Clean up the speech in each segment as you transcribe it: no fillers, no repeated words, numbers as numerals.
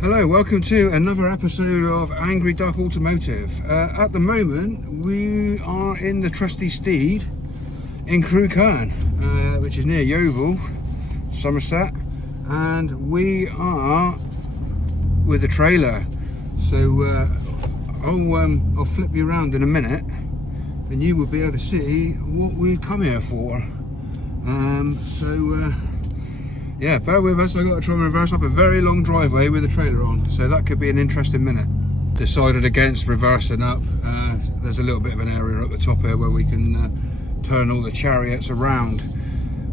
Hello, welcome to another episode of Angry Duck Automotive. At the moment, we are in the Trusty Steed in Crewe Cairn, which is near Yeovil, Somerset, and we are with a trailer. So I'll flip you around in a minute, and you will be able to see what we've come here for. Yeah, bear with us. I've got to try and reverse up a very long driveway with a trailer on, so that could be an interesting minute. Decided against reversing up. There's a little bit of an area at the top here where we can turn all the chariots around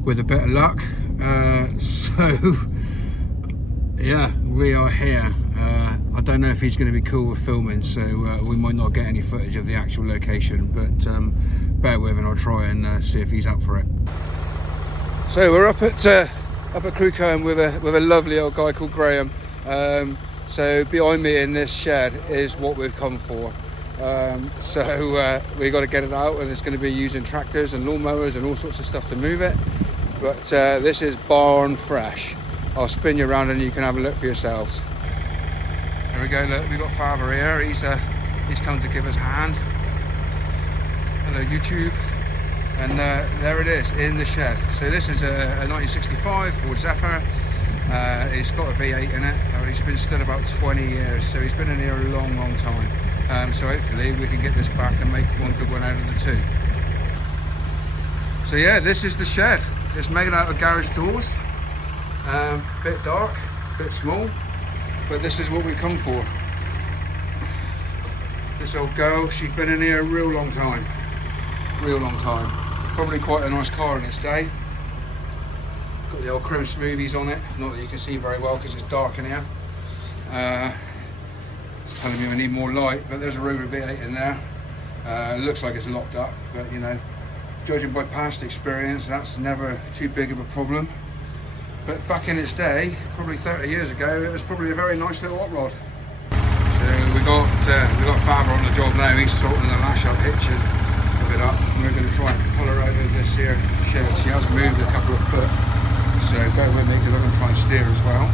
with a bit of luck. So yeah, we are here. I don't know if he's going to be cool with filming, so we might not get any footage of the actual location, but bear with and I'll try and see if he's up for it. So we're up at Crewe Cairn with a lovely old guy called Graham. So behind me in this shed is what we've come for. So we've got to get it out, and it's going to be using tractors and lawnmowers and all sorts of stuff to move it. But this is barn fresh. I'll spin you around and you can have a look for yourselves. There we go, look, we've got Father here. He's come to give us a hand. Hello YouTube. And there it is in the shed. So this is a 1965 Ford Zephyr. It's got a V8 in it. He's been stood about 20 years, so he's been in here a long time. So hopefully we can get this back and make one good one out of the two. So yeah, this is the shed. It's made out of garage doors. Bit dark, bit small, but this is what we come for. This old girl, she's been in here a real long time. Probably quite a nice car in its day. Got the old chrome smoothies on it, not that you can see very well because it's dark in here. It's telling me I need more light, but there's a Rover V8 in there. It looks like it's locked up, but you know, judging by past experience, that's never too big of a problem. But back in its day, probably 30 years ago, it was probably a very nice little hot rod. So we got Father on the job now. He's sorting the lash up hitch it up, and we're going to try and pull her out of this here shed. She has moved a couple of foot, so bear with me because I'm going to try and steer as well.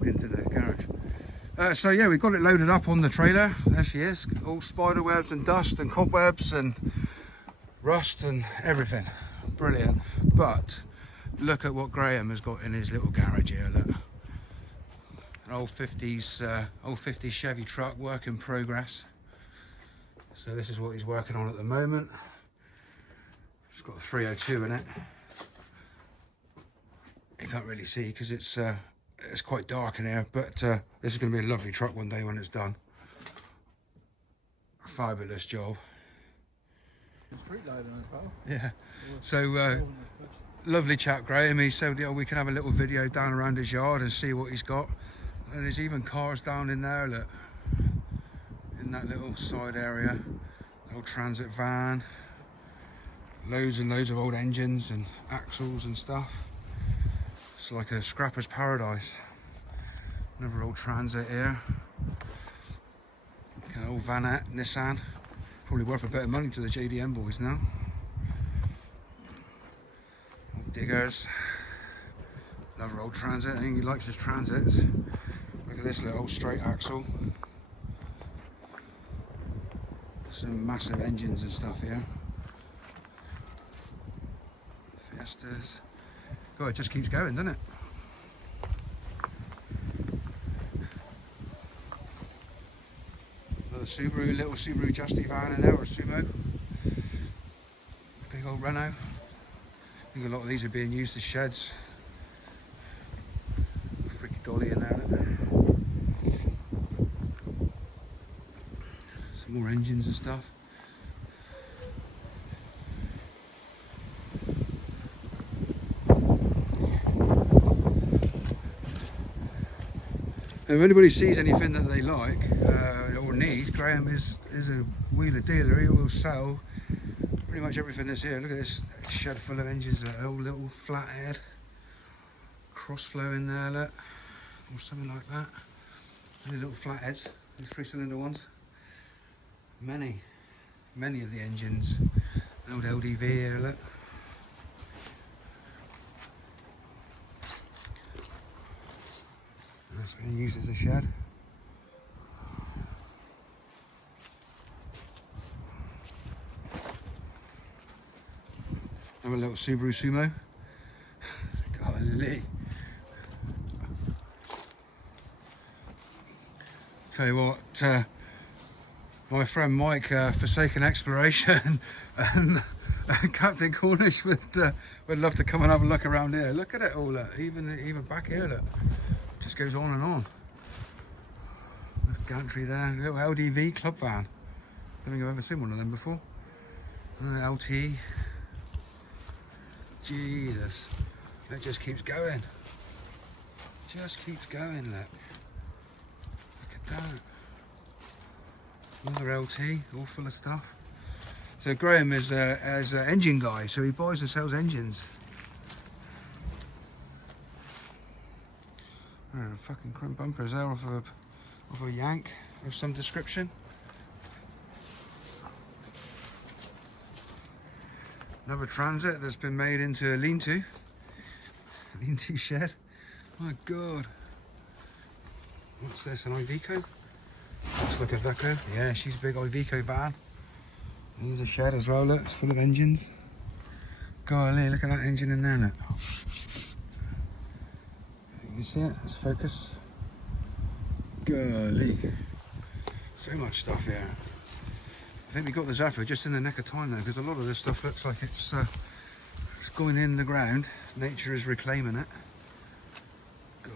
Into the garage. So yeah, we've got it loaded up on the trailer. There she is, all spider webs and dust and cobwebs and rust and everything. Brilliant. But look at what Graham has got in his little garage here. Look, an old 50s Chevy truck, work in progress. So this is what he's working on at the moment. It's got a 302 in it. You can't really see because it's quite dark in here, but this is going to be a lovely truck one day when it's done. Fabulous job. Yeah. So lovely chap Graham. He said, we can have a little video down around his yard and see what he's got. And there's even cars down in there, look, in that little side area. Little transit van. Loads and loads of old engines and axles and stuff. It's like a scrapper's paradise. Another old transit here. An old vanette, Nissan. Probably worth a bit of money to the JDM boys now. Old diggers. Another old transit. I think he likes his transits. Look at this little straight axle. Some massive engines and stuff here. Fiestas. God, it just keeps going, doesn't it? Subaru, little Subaru Justy van in there, or a Sumo. Big old Renault. I think a lot of these are being used as sheds. Freaky dolly in there. Some more engines and stuff. If anybody sees anything that they like or need, Graham is a wheeler dealer. He will sell pretty much everything that's here. Look at this shed full of engines, a whole little flathead, cross flow in there, look, or something like that. Any little flatheads, these 3-cylinder ones. Many of the engines. An old LDV here, look. That's being used as a shed. Have a little Subaru Sumo. Golly. Tell you what, my friend Mike, Forsaken Exploration, and Captain Cornish would love to come and have a look around here. Look at it all, look. Even back here, look. Just goes on and on. There's gantry there, a little LDV club van. Don't think I've ever seen one of them before. LT. Jesus, it just keeps going. Just keeps going, look. Look at that. Another LT, all full of stuff. So Graham is an engine guy, so he buys and sells engines. Fucking chrome bumpers there off a Yank of some description. Another Transit that's been made into a lean-to shed. My God. What's this, an Iveco? Let's look at Iveco. Yeah, she's a big Iveco van. Here's a shed as well, look, it's full of engines. Golly, look at that engine in there, look. You can see it, let's focus. Golly. So much stuff here. I think we got the Zephyr just in the nick of time though, because a lot of this stuff looks like it's going in the ground. Nature is reclaiming it. God.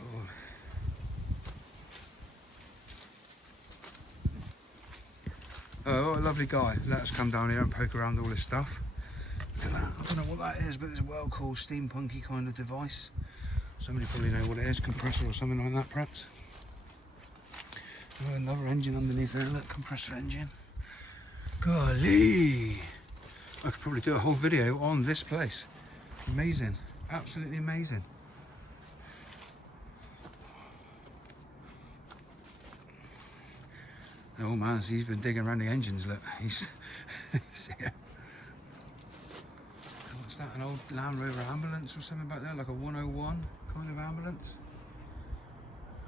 Oh, what a lovely guy. Let us come down here and poke around all this stuff. Look at that. I don't know what that is, but it's a well cool steampunky kind of device. Somebody probably know what it is, compressor or something like that perhaps. Oh, another engine underneath there, look, compressor engine. Golly! I could probably do a whole video on this place. Amazing, absolutely amazing. Oh man, he's been digging around the engines, look. He's here. What's that, an old Land Rover ambulance or something back there, like a 101 kind of ambulance?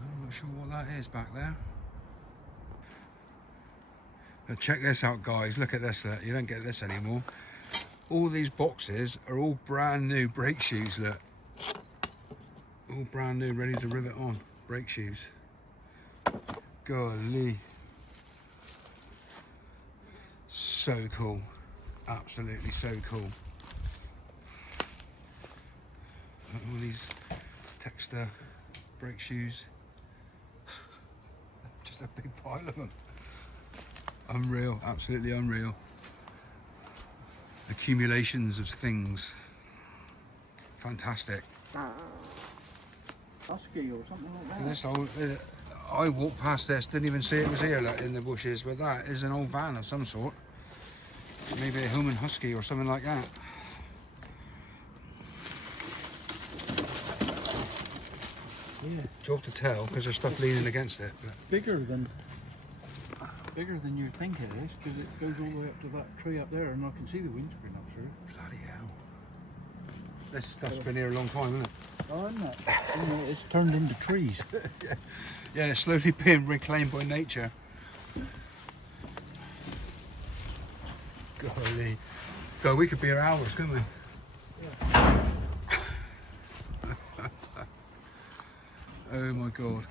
I'm not sure what that is back there. But check this out, guys, look at this, look. You don't get this anymore. All these boxes are all brand new brake shoes, look. All brand new, ready to rivet on, brake shoes. Golly. So cool, absolutely so cool. All these Texter brake shoes, just a big pile of them. Unreal, absolutely unreal. Accumulations of things, fantastic. Husky or something like that. This old, I walked past this, didn't even see it was here, like, in the bushes, but that is an old van of some sort. Maybe a Hillman Husky or something like that. Yeah. Job to tell because there's stuff leaning against it. But Bigger than you think it is, because it goes all the way up to that tree up there, and I can see the windscreen up through. bloody hell. This stuff's been here a long time, hasn't it? Oh, isn't it? It's turned into trees. Yeah, it's slowly being reclaimed by nature. Golly. God, we could be here hours, couldn't we? Yeah. Oh my God.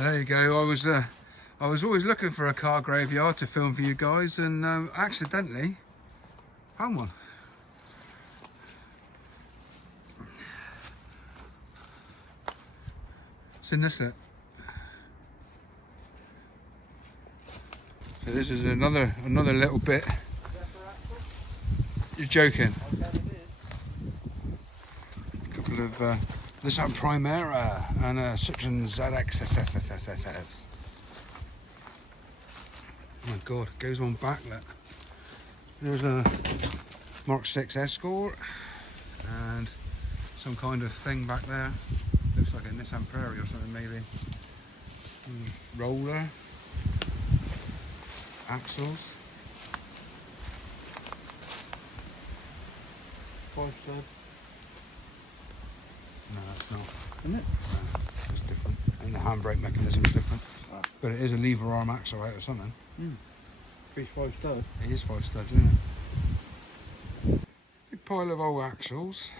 There you go. I was always looking for a car graveyard to film for you guys, and accidentally found one. It's in this lot. So this is another little bit. You're joking. A couple of Nissan Primera and a Citroen ZX. Oh my god, it goes on back. Look. There's a Mark 6 Escort and some kind of thing back there. Looks like a Nissan Prairie or something maybe. Roller. Axles. 5-stud. No, that's not. Isn't it? No, it's different. And the handbrake mechanism is different. Ah. But it is a lever arm axle out or something. Piece 5-stud. It is 5 studs, isn't it? Big pile of old axles.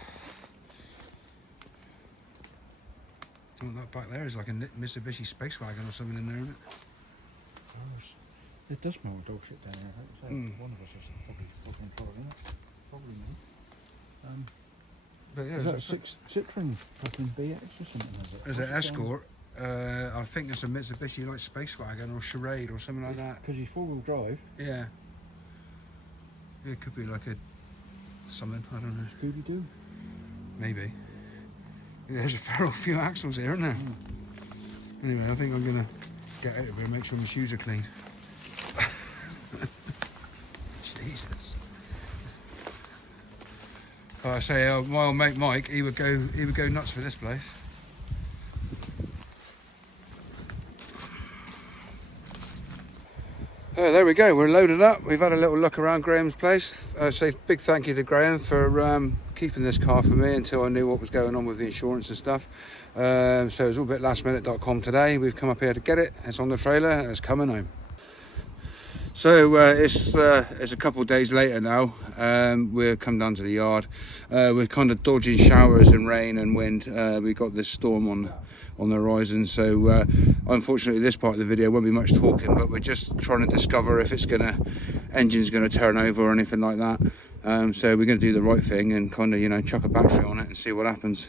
I think that back there is like a Mitsubishi Space Wagon or something in there, isn't it? It does smell dog shit down there. So one of us is probably controlling it. Probably me. But yeah, Is that a Citroen fucking BX or something? There's an Escort. I think it's a Mitsubishi like Space Wagon or Charade or something like that. Because he's 4-wheel drive. Yeah. It could be like a something, I don't know. Scooby-Doo. Maybe. Yeah, there's a fair old few axles here, isn't there? Anyway, I think I'm gonna get out of here and make sure my shoes are clean. Jesus. I say, my old mate Mike, he would go nuts for this place. Oh, there we go. We're loaded up. We've had a little look around Graham's place. Say big thank you to Graham for keeping this car for me until I knew what was going on with the insurance and stuff. So it was all a bit lastminute.com today. We've come up here to get it. It's on the trailer. It's coming home. So it's a couple of days later now. We've come down to the yard. We're kind of dodging showers and rain and wind. We got this storm on the horizon, so unfortunately this part of the video won't be much talking, but we're just trying to discover if engine's gonna turn over or anything like that. So we're gonna do the right thing and kind of, chuck a battery on it and see what happens.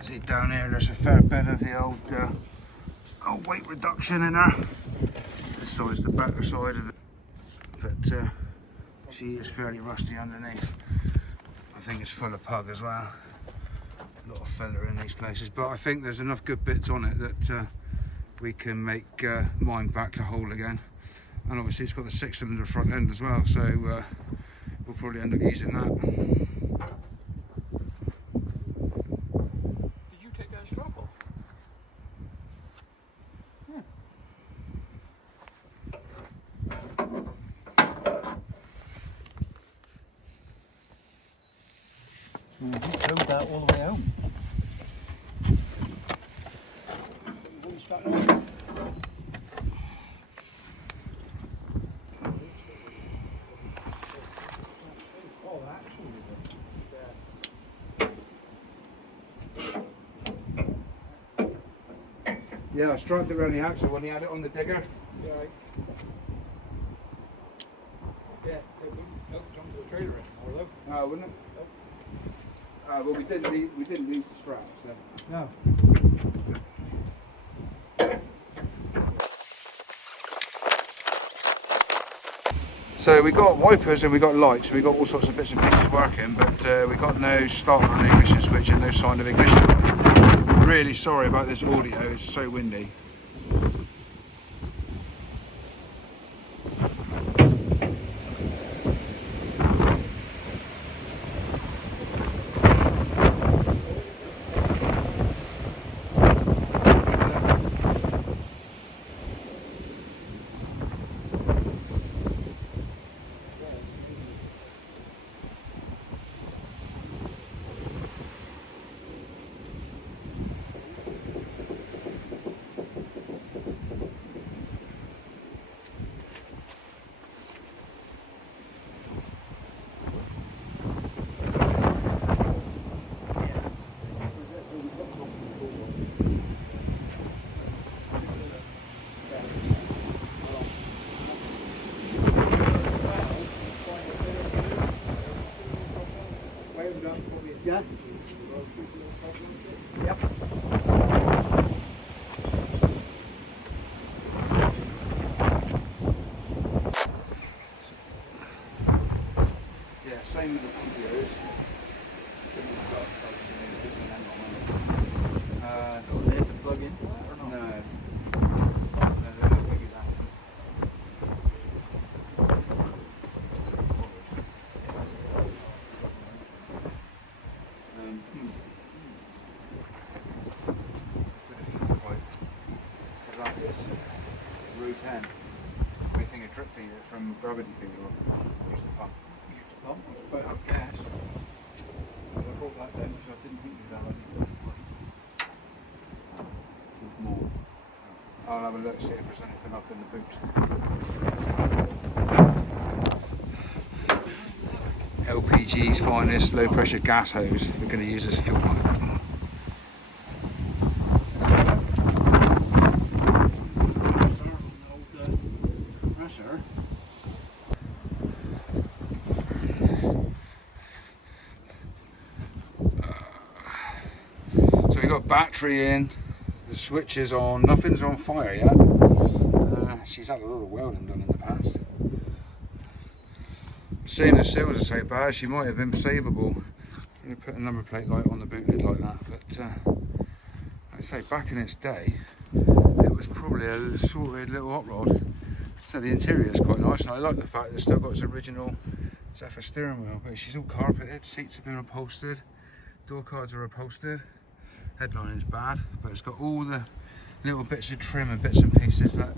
See down here, there's a fair bit of the old weight reduction in her. This side's the better side of it, but she is fairly rusty underneath. I think it's full of pug as well. A lot of filler in these places, but I think there's enough good bits on it that we can make mine back to whole again. And obviously it's got the 6-cylinder front end as well, so we'll probably end up using that. Drove that all the way home. Yeah, I striped it around the axle when he had it on the digger. Yeah, right. Yeah, nope, jump to the trailer anymore though. No, wouldn't it? Nope. Well, we didn't lose the straps. No. So we got wipers and we got lights, we got all sorts of bits and pieces working, but we got no starter and ignition switch and no sign of ignition light. Really sorry about this audio, it's so windy. Yeah. Yep. Yeah, same with the videos. They have to plug in or not? No. No, they don't give you that. That is route 10. We think a drip feeder from gravity feeder or use the pump. Use the pump. It's about out gas. I brought that down because I didn't think you'd have any. More. I'll have a look, see if there's anything up in the boot. LPG's finest low pressure gas hose we're going to use as a fuel pipe. So we've got battery in, the switch is on, nothing's on fire yet. She's had a lot of welding done in the past. Seeing the seals are so bad, she might have been savable. You put a number plate light on the boot lid like that, but I'd say back in its day, it was probably a sorted little hot rod. So the interior is quite nice, and I like the fact that it's still got its original Zephyr steering wheel, but she's all carpeted, seats have been upholstered, door cards are upholstered, headline is bad, but it's got all the little bits of trim and bits and pieces that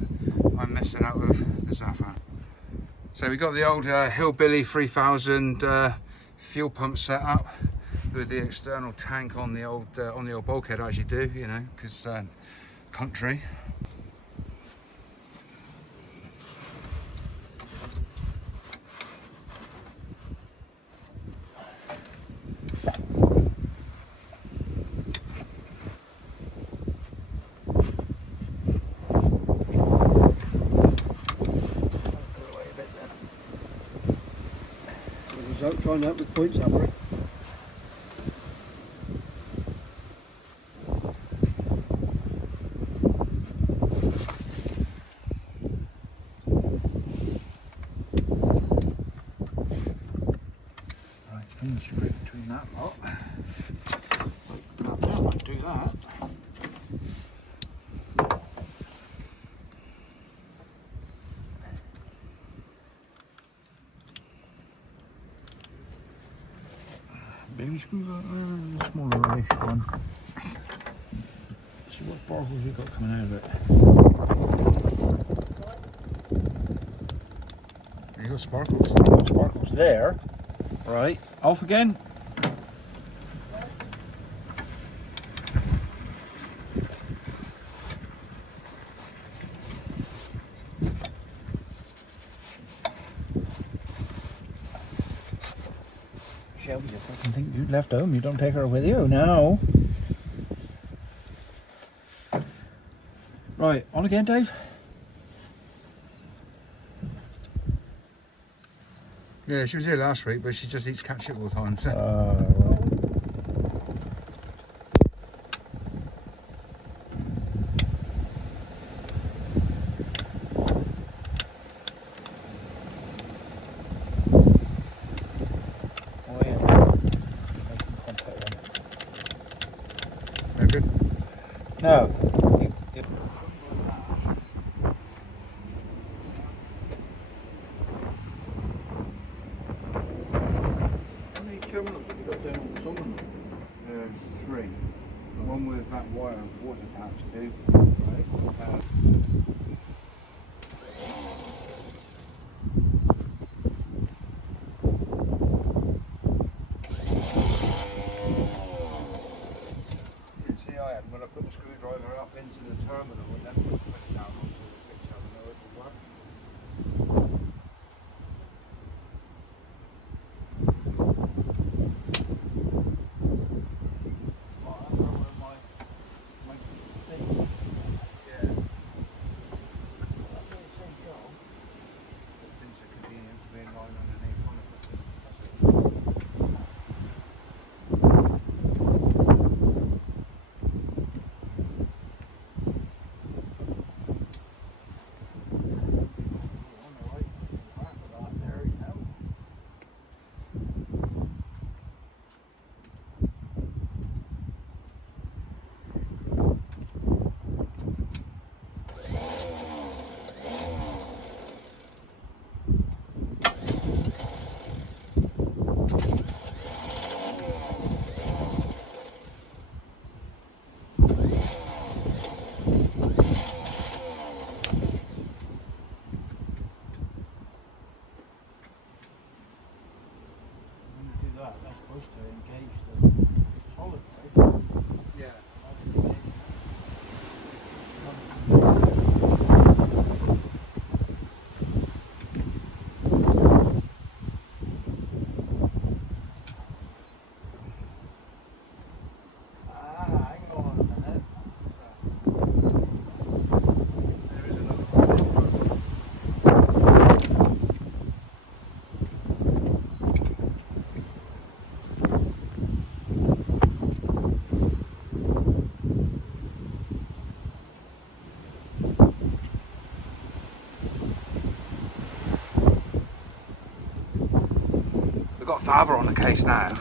I'm missing out of the Zephyr. So we got the old Hillbilly 3000 fuel pump set up with the external tank on the old bulkhead, as you do, you know, because country. Out trying that with points hammer. Right, finish right between that lot. I might do that. Baby screwdriver, smaller-ish one. See what sparkles we got coming out of it. You got sparkles. Got sparkles there. Right, off again. Shelby, if I can think you left home, you don't take her with you now. Right, on again, Dave. Yeah, she was here last week, but she just eats cat shit all the time. So. Right. Good. No. How many terminals have you got down on some of them? There's 3. The one with that wire was attached to. Right. When I put the screwdriver up into the terminal and then put it down onto the switch, I don't know it will work. Well, I don't know where my thing. Yeah. got father on the case now.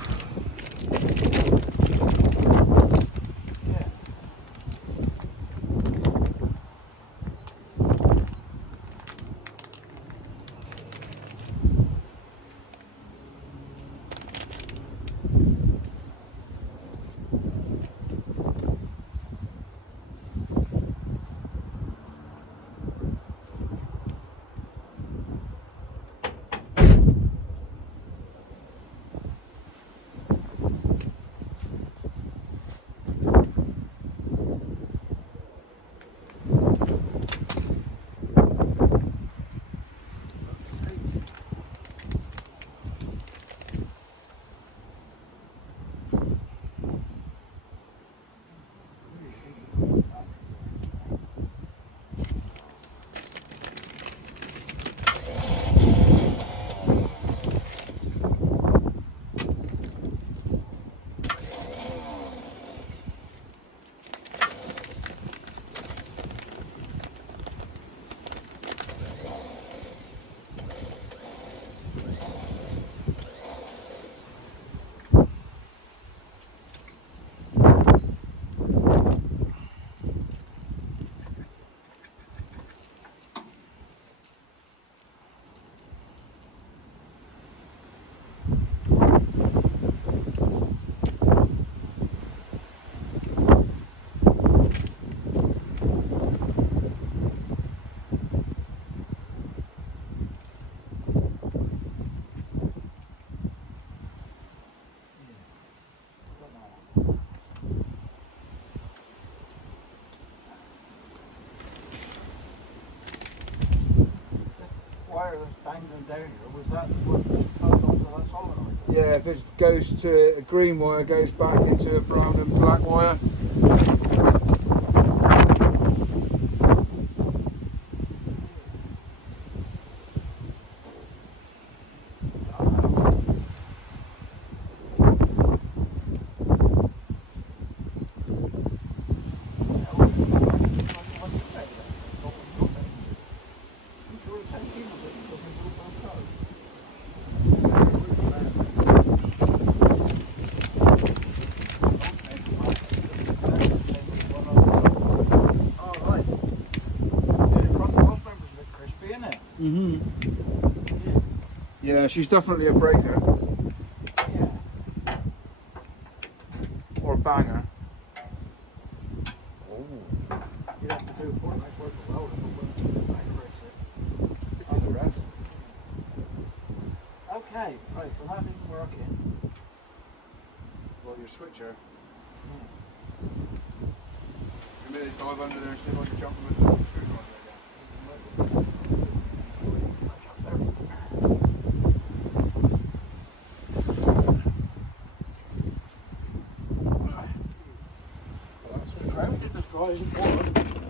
Wire that's dangling down here, was that what hooked onto that solenoid? Yeah, if it goes to a green wire, goes back into a brown and black wire. Yeah, she's definitely a breaker. Yeah. Or a banger. Oh. You'd have to do a fortnight's worth of welding, but I can race it. On the rest. Okay, right, so that isn't working. Well, your switcher. You made it dive under there and see if I can jump with the screwdriver again.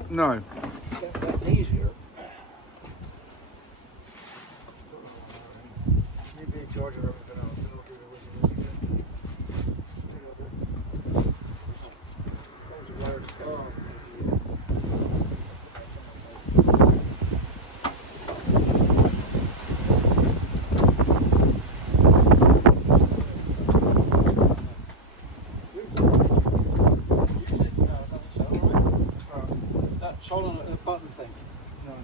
No. Get that easier. Maybe a charger or everything else. It'll do the wizzy wizzy bit. There's a wire to go. Solenoid, the button thing. No, no,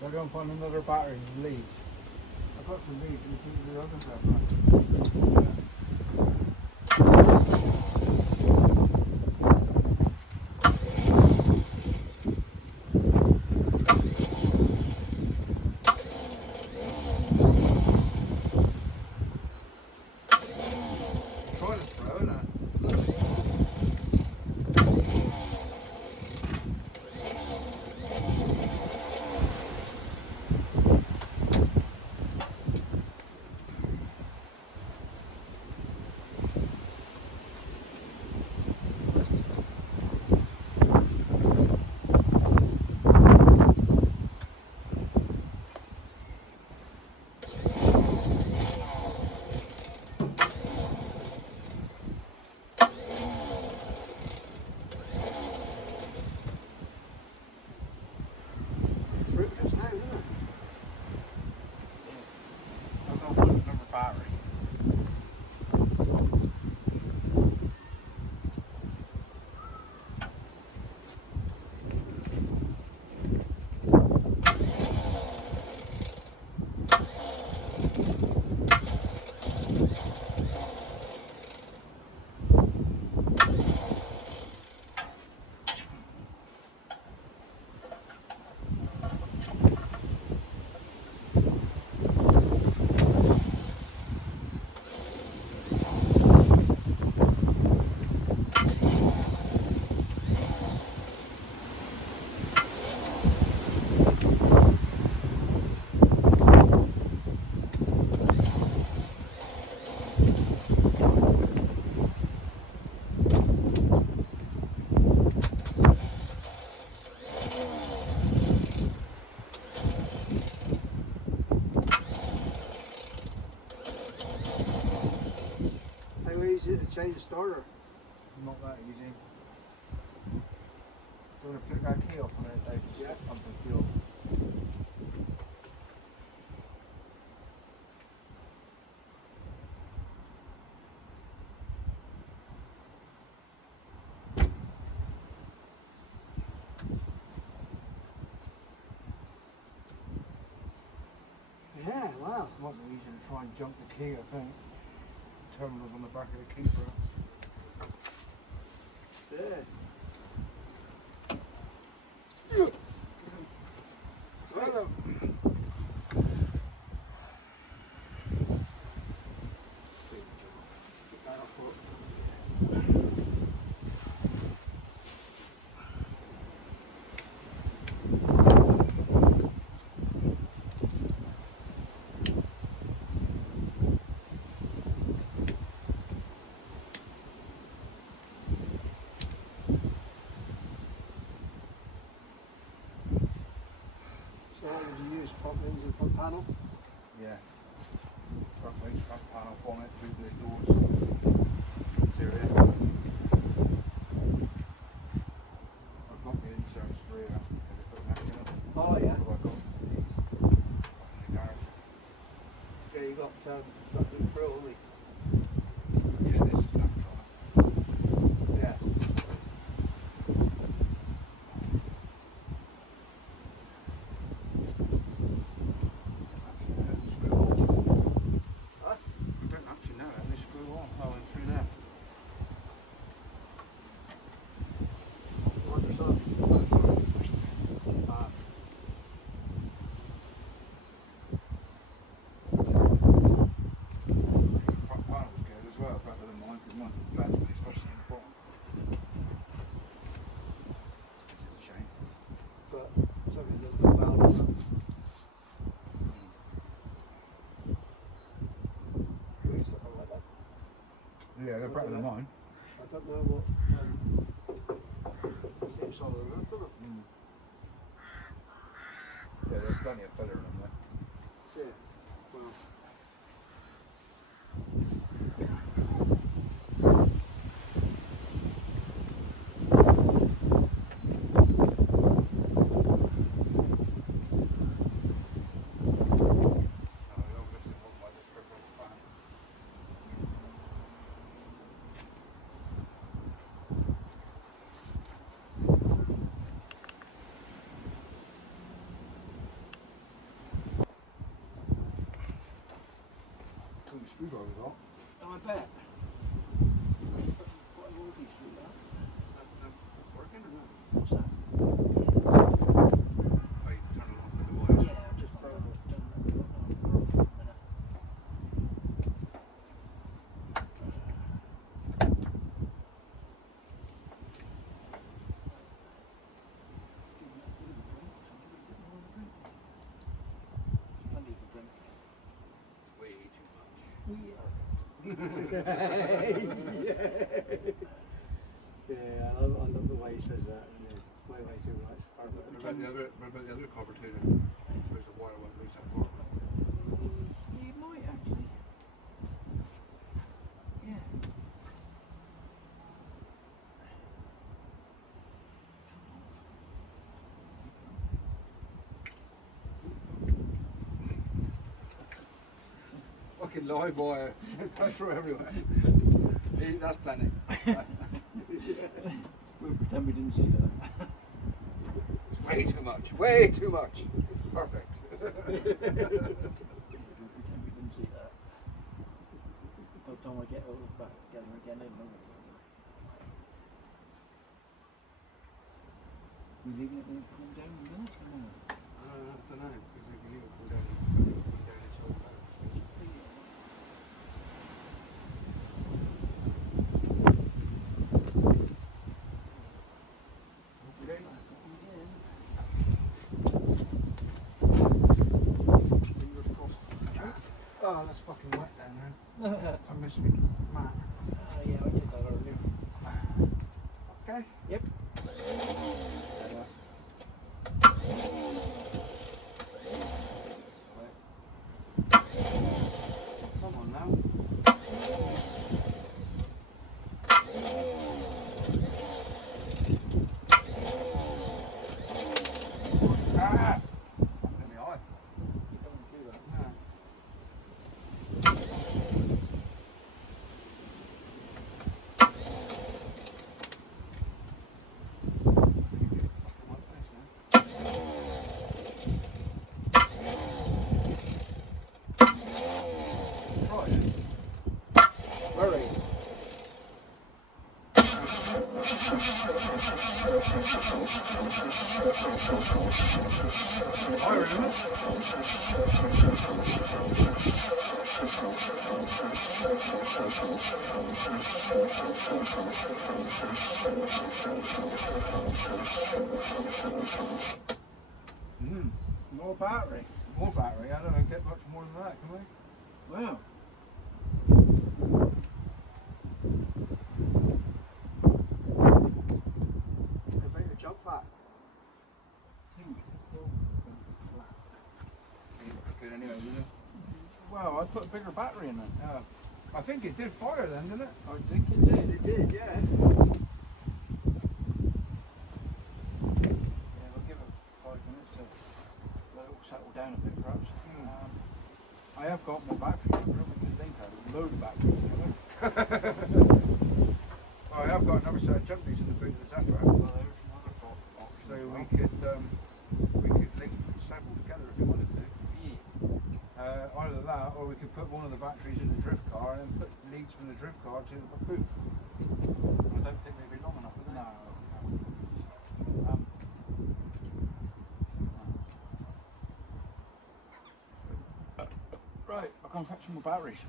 They're going to find another battery and leads. I've got some leads and keep the oven stuff. battery. How easy is it to change the starter? Not that easy. Do you want to flick that key off on it, Dave? Just pump the fuel. Yeah, wow. Might be easier to try and jump the key, I think. Terminals on the back of the key, perhaps. Yeah. Hello. So what would you use? Front wings and front panel? Yeah. Front wings, front panel, bonnet, two blade doors. Interior. I've got the inserts for here. They put them back in it. Oh yeah. What have I got? These. In the garage. Yeah, you got the pro only. Yeah, this is that color. Yeah. Huh? I don't actually know how they screw on. Oh, and through there. Front panel's good as well, better than mine, because mine's better, but it's actually in the bottom. It's a shame. But something that's not bound. Wings look like that. Yeah, they're better than mine. I don't know what. Seems solid enough, doesn't it? Yeah, there's plenty of filler in them there. Yeah. Well. Screwdrivers off. Oh, I bet. Working or not? What's that? Oh, you can turn it off with the wires. Yeah, just turn it off. It's way too much. Yeah, I love the way he says that. Yeah, way too much. What about the other copper too then? I suppose the wire won't lose that far. You might actually. Yeah. fucking live wire. Petrol everywhere. That's plenty. We'll pretend we didn't see that. It's way too much. Way too much. Perfect. We'll pretend we didn't see that. By the time I get all back together again, I know. We leaving it when it cool down a minute or no? I don't know, because if you leave it cool down, it's all better. Okay. Fingers crossed. Oh, that's fucking wet down there. I miss me mat. Yeah, I did that earlier. Okay. Yep. Come on now. Ah! In the eye. Don't do that. No. Very. I remember. More battery. More battery. I don't get much more than that, can we? Wow. About the jump pack. Good anyway, didn't it? Wow, I put a bigger battery in there. Yeah. I think it did fire then, didn't it? I think it did. It did, yeah. Yeah, we'll give it 5 minutes to let it all settle down a bit, perhaps. I have got more batteries. I really can think of a load of batteries. Oh, I have got another set of jumpies in the boot of the Zephyr. Well, there's another option. So we could link several together if we wanted to. Either that, or we could put one of the batteries in the drift car and then put leads from the drift car to the boot. I don't think they'd be long enough, would they? Right, I'll go and fetch some more batteries.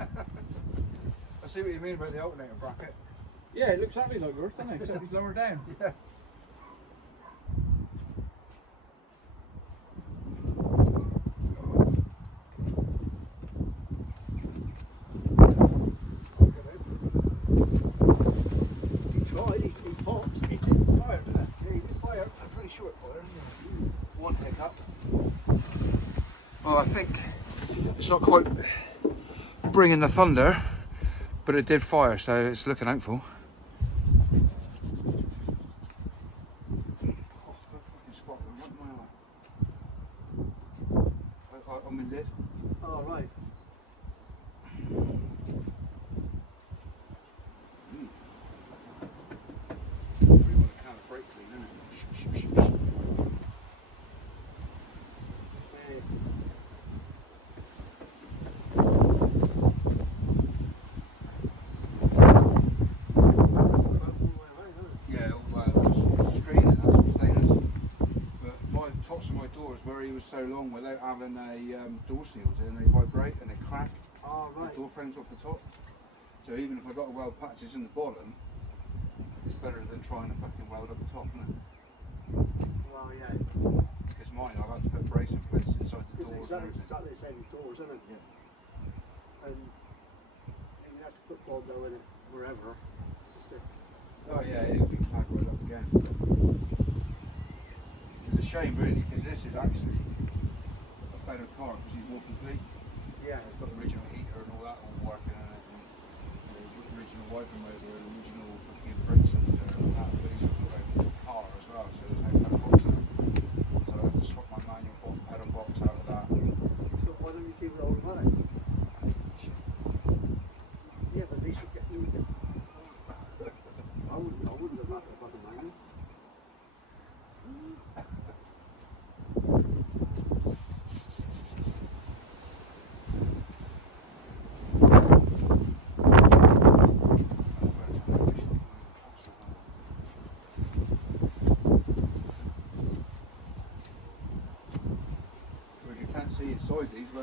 I see what you mean about the alternator bracket. Yeah, it looks exactly like yours, doesn't it? Except it's lower down. Yeah. He tried, he popped. It did fire, didn't it? Yeah, he did fire. I'm pretty sure it fired. One hiccup. Well, I think it's not quite bringing the thunder, but it did fire, so it's looking hopeful. On my lid. Oh, right. We want to kind of brake clean, innit? Yeah, well, just screening, that's what stainless. But my tops of my doors, where he was so long without having a door seals in, they vibrate and they crack. Oh, right. The door frames off the top. So even if I got a weld patches in the bottom, it's better than trying to fucking weld up the top, isn't it? Well, yeah. Because mine, I've had to put bracing plates inside the It's doors. exactly the same with doors, isn't it? Yeah. And you have to put Bondo in it wherever. Just to, Oh yeah, it'll be clad right up again. It's a shame really, because this is actually a better car because he's more complete. yeah. It's got the original heater and all that all working in it, and the original wiper motor and original fucking brakes and all that. But he's got a car as well, so there's no pedal box in it. So I have to swap my manual pedal box out of that. So why don't you keep it automatic?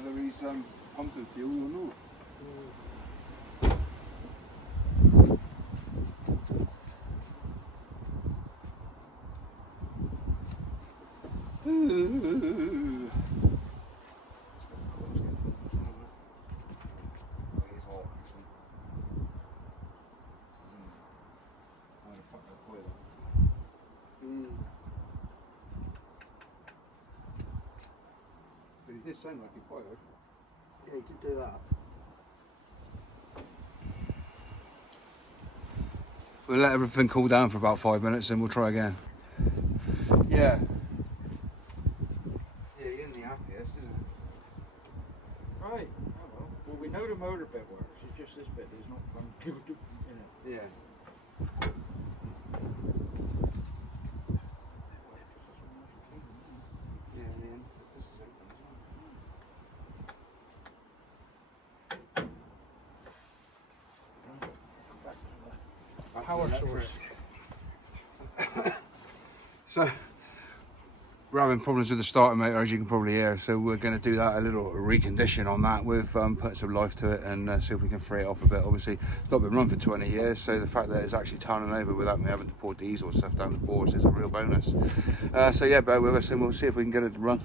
whether he's pumping fuel or not. But he did sound like he fired. Yeah, he did do that. We'll let everything cool down for about 5 minutes and we'll try again. Yeah. Yeah, he isn't the happiest, is it? Right. Oh well. Well, we know the motor bit works. It's just this bit that's not fun. Yeah. Yeah, man. This is open as well. Power source. So, we're having problems with the starter motor, as you can probably hear, so we're going to do that, a little recondition on that with putting some life to it and see if we can free it off a bit. Obviously, it's not been run for 20 years, so the fact that it's actually turning over without me having to pour diesel stuff down the boards is a real bonus. So yeah, bear with us and we'll see if we can get it to run.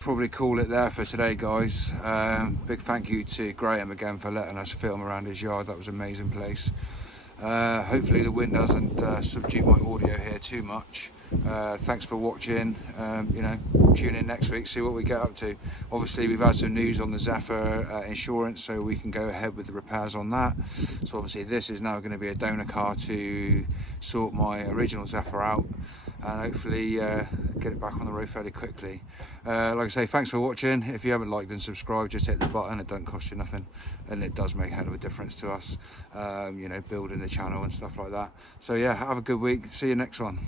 Probably call it there for today, guys. Big thank you to Graham again for letting us film around his yard. That was an amazing place. Hopefully the wind doesn't subdue my audio here too much. Thanks for watching. You know, tune in next week, see what we get up to. Obviously we've had some news on the Zephyr insurance, so we can go ahead with the repairs on that. So obviously this is now going to be a donor car to sort my original Zephyr out and hopefully get it back on the road fairly quickly. Like I say, thanks for watching. If you haven't liked and subscribed, just hit the button. It doesn't cost you nothing and it does make a hell of a difference to us, you know, building the channel and stuff like that. So yeah, have a good week. See you next one.